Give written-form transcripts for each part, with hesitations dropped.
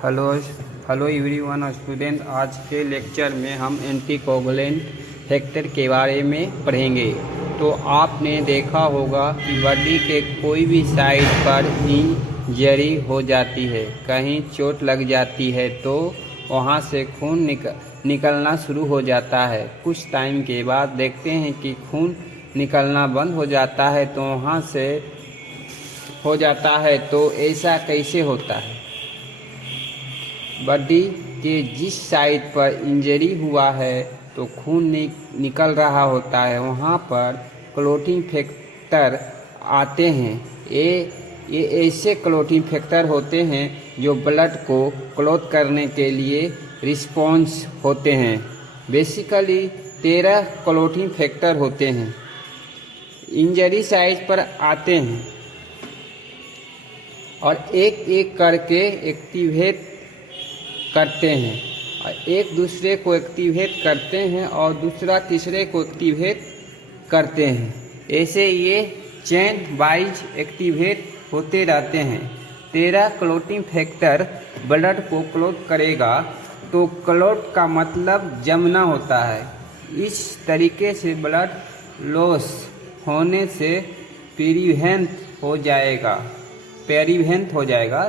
Hello hello everyone student. आज के lecture में हम एंटीकोगुलेंट फैक्टर के बारे में पढ़ेंगे। तो आपने देखा होगा कि बॉडी के कोई भी साइड पर इंजरी हो जाती है, कहीं चोट लग जाती है तो वहाँ से खून निकलना शुरू हो जाता है। कुछ टाइम के बाद देखते हैं कि खून निकलना बंद हो जाता है, तो वहाँ से हो जाता है। तो ऐसा कैसे होता है? बॉडी के जिस साइड पर इंजरी हुआ है तो खून निकल रहा होता है, वहाँ पर क्लॉटिंग फैक्टर आते हैं। ये ऐसे क्लॉटिंग फैक्टर होते हैं जो ब्लड को क्लॉट करने के लिए रिस्पॉन्स होते हैं। बेसिकली 13 क्लॉटिंग फैक्टर होते हैं, इंजरी साइड पर आते हैं और एक एक करके एक्टिवेट करते हैं, और एक दूसरे को एक्टिवेट करते हैं और दूसरा तीसरे को एक्टिवेट करते हैं। ऐसे ये चेन वाइज एक्टिवेट होते रहते हैं। 13 क्लॉटिंग फैक्टर ब्लड को क्लॉट करेगा, तो क्लॉट का मतलब जमना होता है। इस तरीके से ब्लड लॉस होने से पेरिवेंट हो जाएगा।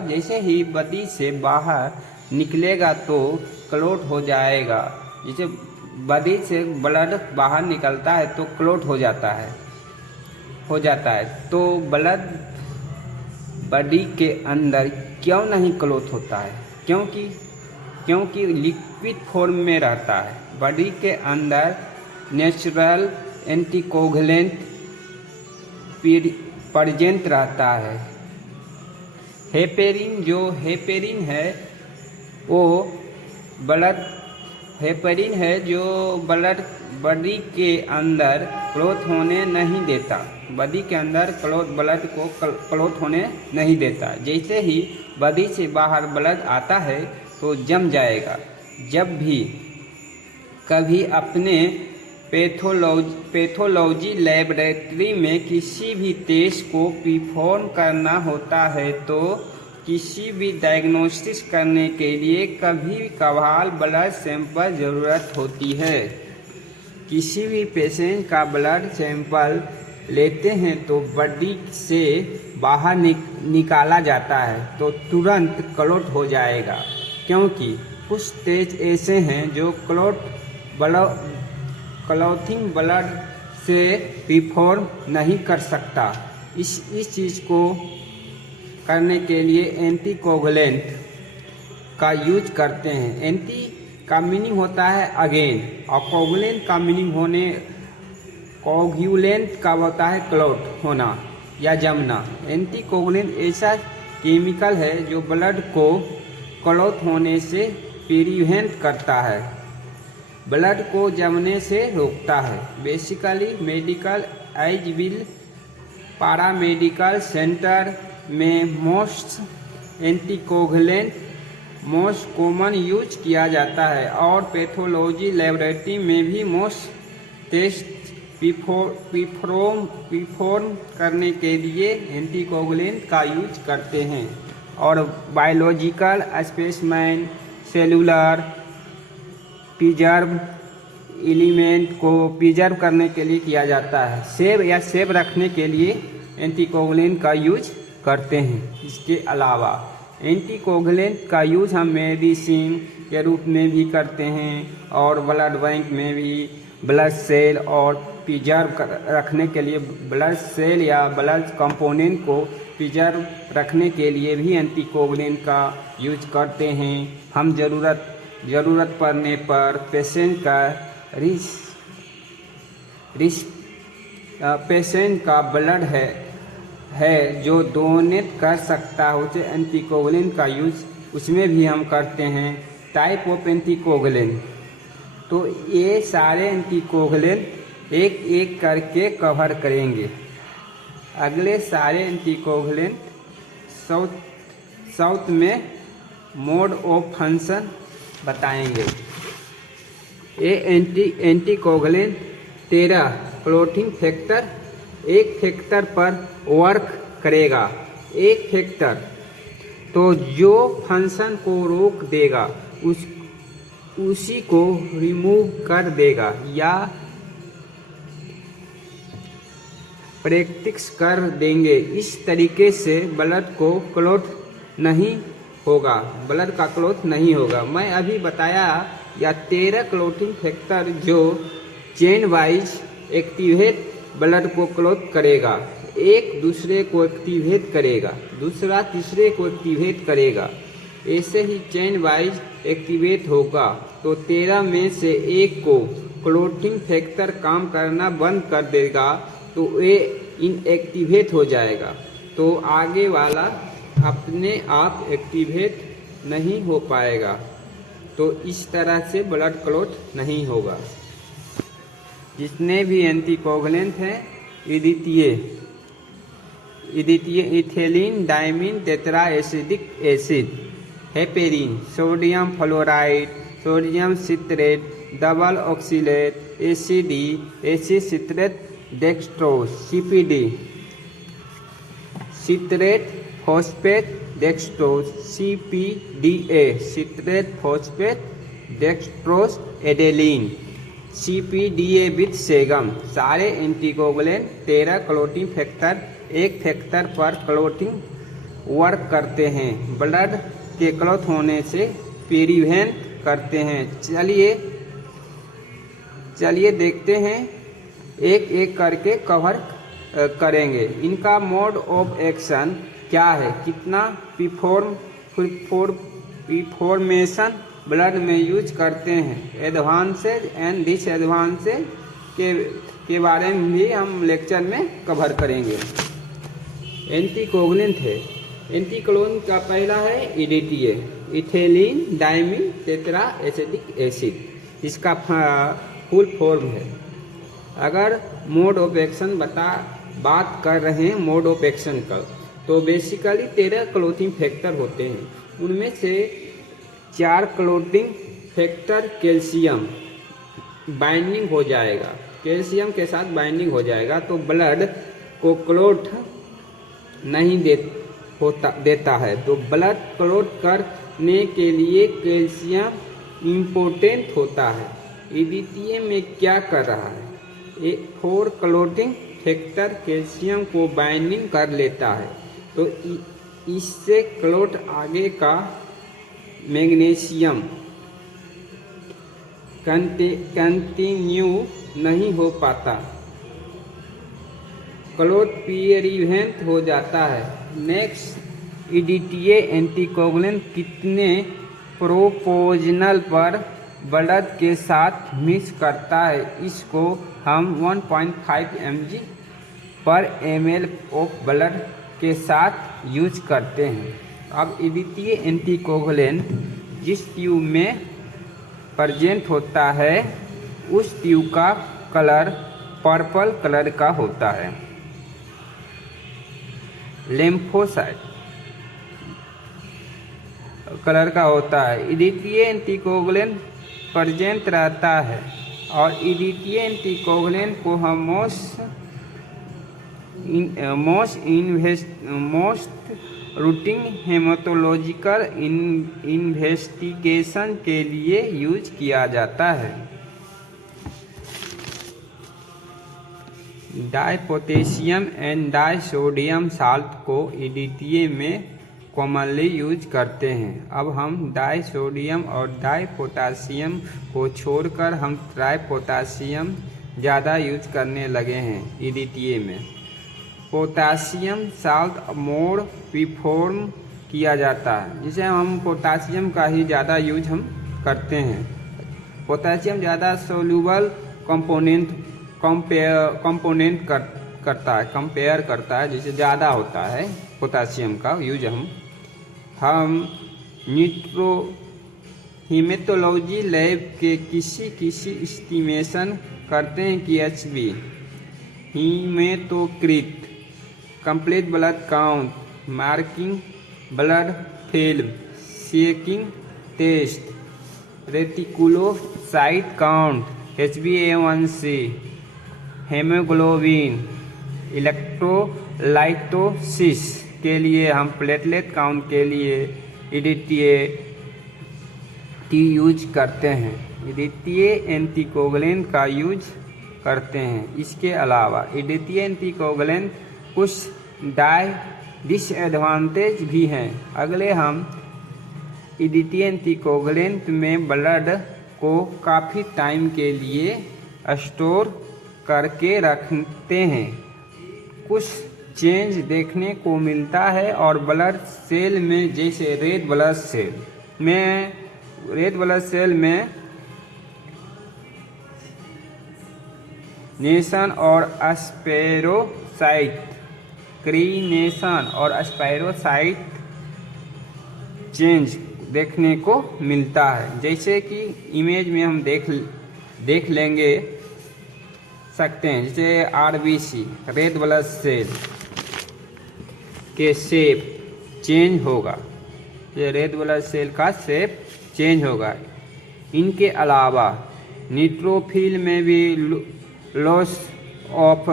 जैसे ही बॉडी से बाहर निकलेगा तो क्लॉट हो जाएगा। जैसे बॉडी से ब्लड बाहर निकलता है तो क्लॉट हो जाता है। तो ब्लड बॉडी के अंदर क्यों नहीं क्लॉट होता है? क्योंकि लिक्विड फॉर्म में रहता है। बॉडी के अंदर नेचुरल एंटीकोगुलेंट प्रेजेंट रहता है। हेपेरिन है जो ब्लड बॉडी के अंदर क्लॉट होने नहीं देता। बॉडी के अंदर ब्लड को क्लॉट होने नहीं देता। जैसे ही बॉडी से बाहर ब्लड आता है तो जम जाएगा। जब भी कभी अपने पैथोलॉजी लैबोरेटरी में किसी भी टेस्ट को परफॉर्म करना होता है, तो किसी भी डायग्नोसिस करने के लिए कभी कभार ब्लड सैंपल ज़रूरत होती है। किसी भी पेशेंट का ब्लड सैंपल लेते हैं तो बॉडी से बाहर निकाला जाता है तो तुरंत क्लॉट हो जाएगा, क्योंकि कुछ टेस्ट ऐसे हैं जो क्लॉटिंग ब्लड से परफॉर्म नहीं कर सकता। इस चीज़ को करने के लिए एंटीकोगुलेंट का यूज करते हैं। एंटी का मीनिंग होता है अगेन, और कोगुलेंट का मीनिंग कोगुलेंट का होता है क्लॉट होना या जमना। एंटीकोगुलेंट ऐसा केमिकल है जो ब्लड को क्लॉट होने से प्रिवेंट करता है, ब्लड को जमने से रोकता है। Basically medical as well paramedical center में most anticoagulant most common use किया जाता है, और पैथोलॉजी लैबोरेटरी में भी मोस्ट टेस्ट परफॉर्म करने के लिए एंटीकोगुलेंट का यूज करते हैं। और biological specimen cellular preserve element को प्रिजर्व करने के लिए किया जाता है। सेव रखने के लिए एंटीकोगुलेंट का यूज करते हैं। इसके अलावा एंटीकोगुलेंट का यूज हम मेडिसिन के रूप में भी करते हैं, और ब्लड बैंक में भी ब्लड सेल और प्रिजर्व रखने के लिए ब्लड सेल या ब्लड कंपोनेंट को प्रिजर्व रखने के लिए भी एंटीकोगुलेंट का यूज करते हैं। हम ज़रूरत पड़ने पर पेशेंट का ब्लड है जो डोनेट कर सकता है, उसे एंटीकोगुलेंट का यूज उसमें भी हम करते हैं। टाइप ऑफ एंटीकोगुलेंट, तो ये सारे एंटीकोगुलेंट एक एक करके कवर करेंगे। अगले सारे एंटीकोगुलेंट साउथ में मोड ऑफ फंक्शन बताएंगे। ये एंटीकोगुलेंट 13 क्लॉटिंग फैक्टर एक फैक्टर पर वर्क करेगा। एक फैक्टर तो जो फंक्शन को रोक देगा उसी को रिमूव कर देगा या प्रैक्टिस कर देंगे। इस तरीके से ब्लड को क्लॉट नहीं होगा, ब्लड का क्लॉट नहीं होगा। मैं अभी बताया या 13 क्लॉटिंग फैक्टर जो चेन वाइज एक्टिवेट ब्लड को क्लॉट करेगा, एक दूसरे को एक्टिवेट करेगा, दूसरा तीसरे को एक्टिवेट करेगा, ऐसे ही चेन वाइज एक्टिवेट होगा। तो 13 में से एक को क्लॉटिंग फैक्टर काम करना बंद कर देगा तो ये इनएक्टिवेट हो जाएगा, तो आगे वाला अपने आप एक्टिवेट नहीं हो पाएगा। तो इस तरह से ब्लड क्लॉट नहीं होगा। जितने भी एंटीकोगुलेंट हैं द्वितीय ethylene diamine tetra acidic acid, heparin, sodium fluoride, sodium citrate, double oxalate, ACD, acid citrate dextrose, CPD, citrate phosphate dextrose, CPDA, citrate phosphate dextrose adenine, CPDA with SAGM. सारे anticoagulant 13 clotting factor एक factor पर clotting work करते हैं, blood के clot होने से prevent करते हैं। चलिए देखते हैं, एक एक करके कवर करेंगे। इनका मोड ऑफ एक्शन क्या है, कितना प्रीफॉर्मेशन ब्लड में यूज करते हैं, एडवांसेज एंड डिसएडवांसेज के बारे में भी हम लेक्चर में कवर करेंगे। एंटीकोगुलेंट है, एंटीकोगुलेंट का पहला है EDTA, ethylene diamine tetra acidic acid, इसका फुल फॉर्म है। अगर मोड ऑफ एक्शन बात कर रहे हैं मोड ऑफ एक्शन का, तो बेसिकली 13 क्लॉटिंग फैक्टर होते हैं, उनमें से 4 क्लॉटिंग फैक्टर कैल्शियम बाइंडिंग हो जाएगा, कैल्शियम के साथ बाइंडिंग हो जाएगा तो ब्लड को क्लॉट नहीं देता है। तो ब्लड क्लॉट करने के लिए कैल्शियम इम्पोर्टेंट होता है। ईडीटीए में क्या कर रहा है, 4 क्लॉटिंग फैक्टर कैल्शियम को बाइंडिंग कर लेता है, तो इससे क्लॉट आगे का मैग्नीशियम कंटिन्यू नहीं हो पाता, क्लॉट प्रिवेंट हो जाता है। नेक्स्ट, ईडीटीए एंटीकोगुलेंट कितने प्रोपोर्शनल पर ब्लड के साथ मिक्स करता है, इसको हम 1.5 mg पर ml ऑफ ब्लड के साथ यूज करते हैं। अब ईडीटीए एंटीकोगुलेंट जिस ट्यूब में प्रेजेंट होता है उस ट्यूब का कलर पर्पल कलर का होता है। लिम्फोसाइट कलर का होता है। ईडीटीए एंटीकोगुलेंट प्रेजेंट रहता है और ईडीटीए एंटीकोगुलेंट को हम मोस्ट रूटीन हेमाटोलॉजिकल इन्वेस्टिगेशन के लिए यूज किया जाता है। डाईपोटेशियम एंड डाईसोडियम साल्ट को ईडीटीए में कॉमनली यूज करते हैं। अब हम डाईसोडियम और डाईपोटाशियम को छोड़कर हम ट्राईपोटाशियम ज़्यादा यूज करने लगे हैं ईडीटीए में। पोटाशियम साल्ट मोर प्रीफॉर्म किया जाता है, जिसे हम पोटाशियम का ही ज़्यादा यूज हम करते हैं। पोटाशियम ज़्यादा सोल्यूबल कंपोनेंट कंपेयर करता है, जिसे ज़्यादा होता है पोटाशियम का यूज हम हीमेटोलॉजी लैब के किसी एस्टिमेशन करते हैं कि HB hematocrit, complete blood count, marking blood film, shaking test, reticulocyte count, HbA1c, hemoglobin, इलेक्ट्रोलाइटोसिस, इसके लिए हम प्लेटलेट काउंट के लिए EDTA यूज करते हैं, EDTA एंटीकोगुलेंट का यूज करते हैं। इसके अलावा EDTA एंटीकोगुलेंट कुछ डिसएडवांटेज भी हैं। अगले हम EDTA एंटीकोगुलेंट में ब्लड को काफ़ी टाइम के लिए स्टोर करके रखते हैं, कुछ चेंज देखने को मिलता है। और ब्लड सेल में जैसे रेड ब्लड सेल में नेशन और स्पायरोसाइट चेंज देखने को मिलता है, जैसे कि इमेज में हम देख लेंगे सकते हैं। जैसे RBC रेड ब्लड सेल के शेप चेंज होगा, ये रेड ब्लड सेल का शेप चेंज होगा। इनके अलावा न्यूट्रोफिल में भी लॉस ऑफ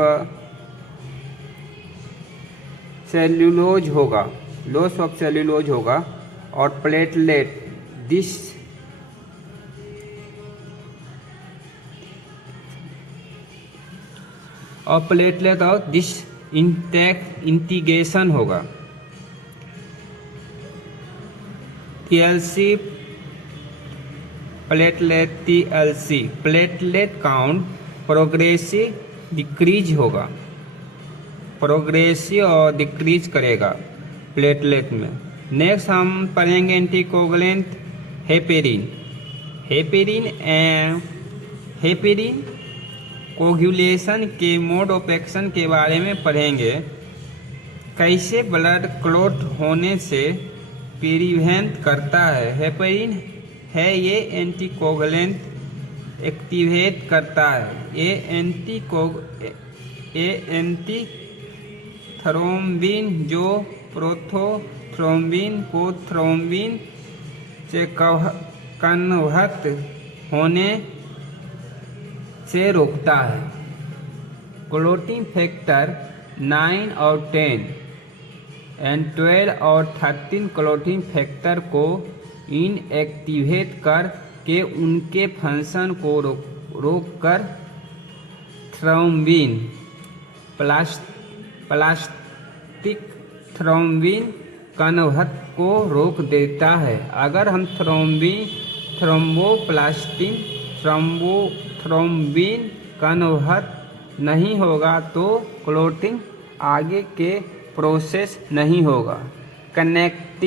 सेल्यूलोज होगा और प्लेटलेट और डिस इंटीग्रेशन होगा। TLC platelet count progressive decrease करेगा प्लेटलेट में। नेक्स्ट हम पढ़ेंगे एंटीकोगुलेंट हेपेरिन कोगुलेशन के मोड ऑफ एक्शन के बारे में पढ़ेंगे, कैसे ब्लड क्लॉट होने से प्रिवेंट करता है। हेपेरिन है ये एंटीकोगुलेंट एक्टिवेट करता है। ये एंटीथ्रोम्बिन जो प्रोथ्रोम्बिन को थ्रोम्बिन से कन्वर्ट होने से रोकता है। क्लॉटिंग फैक्टर 9 और 10 एंड 12 और 13 क्लॉटिंग फैक्टर को इनएक्टिवेट कर के उनके फंक्शन को रोककर थ्रोम्बिन प्लास्टिक थ्रोम्बिन कन्वर्ट को रोक देता है। अगर हम थ्रोम्बिन कन्वर्ट नहीं होगा तो क्लॉटिंग आगे के प्रोसेस नहीं होगा, कनेक्ट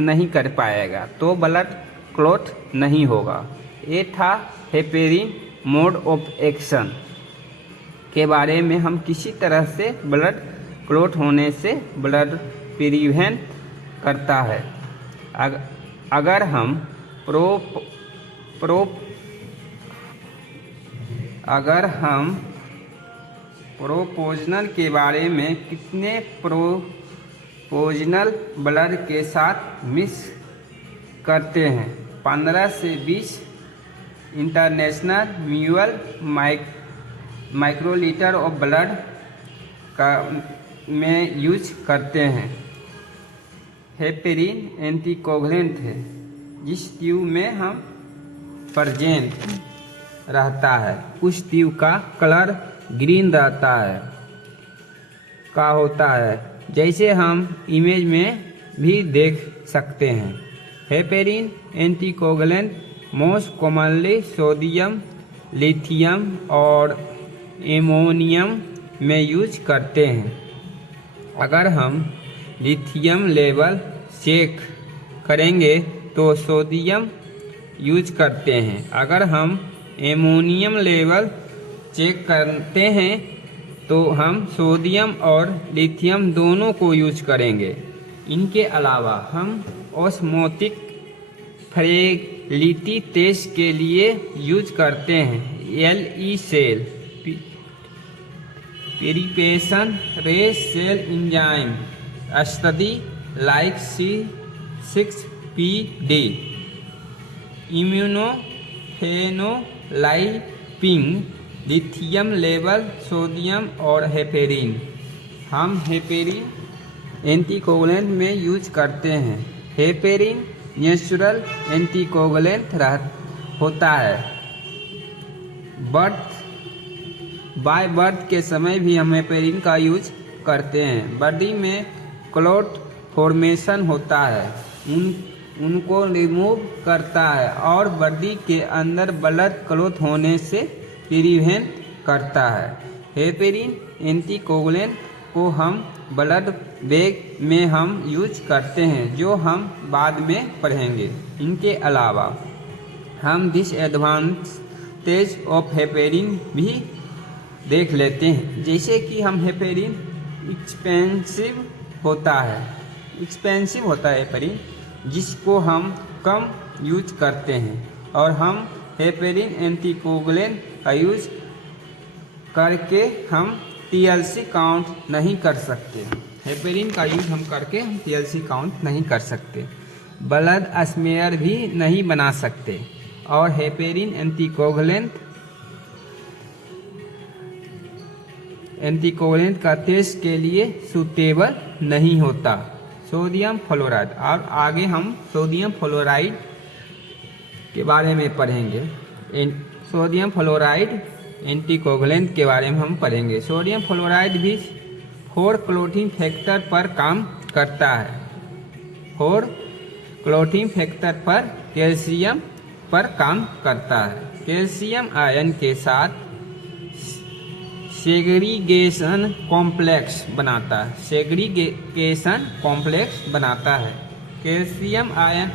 नहीं कर पाएगा, तो ब्लड क्लॉट नहीं होगा। ये था हेपेरिन मोड ऑफ एक्शन के बारे में, हम किसी तरह से ब्लड क्लॉट होने से ब्लड प्रिवेंट करता है। अगर हम प्रोपोजनल के बारे में, कितने प्रोपोजनल ब्लड के साथ मिक्स करते हैं, 15 से 20 international mule microlitre of blood का में यूज करते हैं। हेपेरिन एंटीकोगुलेंट है जिस ट्यूब में हम प्रेजेंट रहता है, उस ट्यूब का कलर ग्रीन रहता है होता है, जैसे हम इमेज में भी देख सकते हैं। Heparin anticoagulant most commonly sodium, lithium और एमोनियम में यूज करते हैं। अगर हम लिथियम लेवल चेक करेंगे तो सोडियम यूज करते हैं। अगर हम एमोनियम लेवल चेक करते हैं तो हम सोडियम और लिथियम दोनों को यूज करेंगे। इनके अलावा हम ऑस्मोटिक फ्रेगलिटी टेस्ट के लिए यूज करते हैं LE सेल प्रिपरेशन रेस cell enzyme study like C6PD immunophenotyping lithium level sodium और हेपेरिन हम हेपेरिन एंटीकोगुलेंट में यूज करते हैं। हेपेरिन नेचुरल एंटीकोगुलेंट होता है। बाय बर्थ के समय भी हम हेपेरिन का यूज करते हैं। बॉडी में क्लॉट फॉर्मेशन होता है, उनको रिमूव करता है और बॉडी के अंदर ब्लड क्लॉट होने से प्रिवेंट करता है। हेपेरिन एंटीकोगुलेंट को हम ब्लड बैग में हम यूज करते हैं, जो हम बाद में पढ़ेंगे। इनके अलावा हम डिसएडवांटेज ऑफ हेपेरिन भी देख लेते हैं। जैसे कि हम हेपेरिन एक्सपेंसिव होता है हेपेरिन, जिसको हम कम यूज करते हैं, और हम हेपेरिन एंटीकोगुलेंट का यूज करके हम TLC काउंट नहीं कर सकते। हेपेरिन का यूज हम करके हम TLC काउंट नहीं कर सकते, ब्लड स्मेयर भी नहीं बना सकते, और हेपेरिन एंटीकोगुलेंट का टेस्ट के लिए सूटेबल नहीं होता। सोडियम फ्लोराइड, और आगे हम सोडियम फ्लोराइड के बारे में पढ़ेंगे। सोडियम फ्लोराइड एंटीकोगुलेंट के बारे में हम पढ़ेंगे। सोडियम फ्लोराइड भी 4 क्लोटिंग फैक्टर पर काम करता है। 4 क्लोटिंग फैक्टर पर कैल्शियम पर काम करता है। कैल्शियम आयन के साथ सेग्रीगेशन कॉम्प्लेक्स बनाता है। कैल्शियम आयन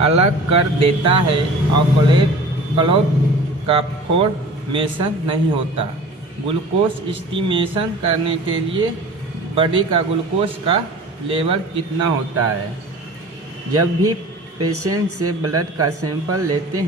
अलग कर देता है और क्लॉट का फॉर्मेशन नहीं होता। ग्लूकोज एस्टिमेशन करने के लिए बॉडी का ग्लूकोज का लेवल कितना होता है। जब भी पेशेंट से ब्लड का सैंपल लेते हैं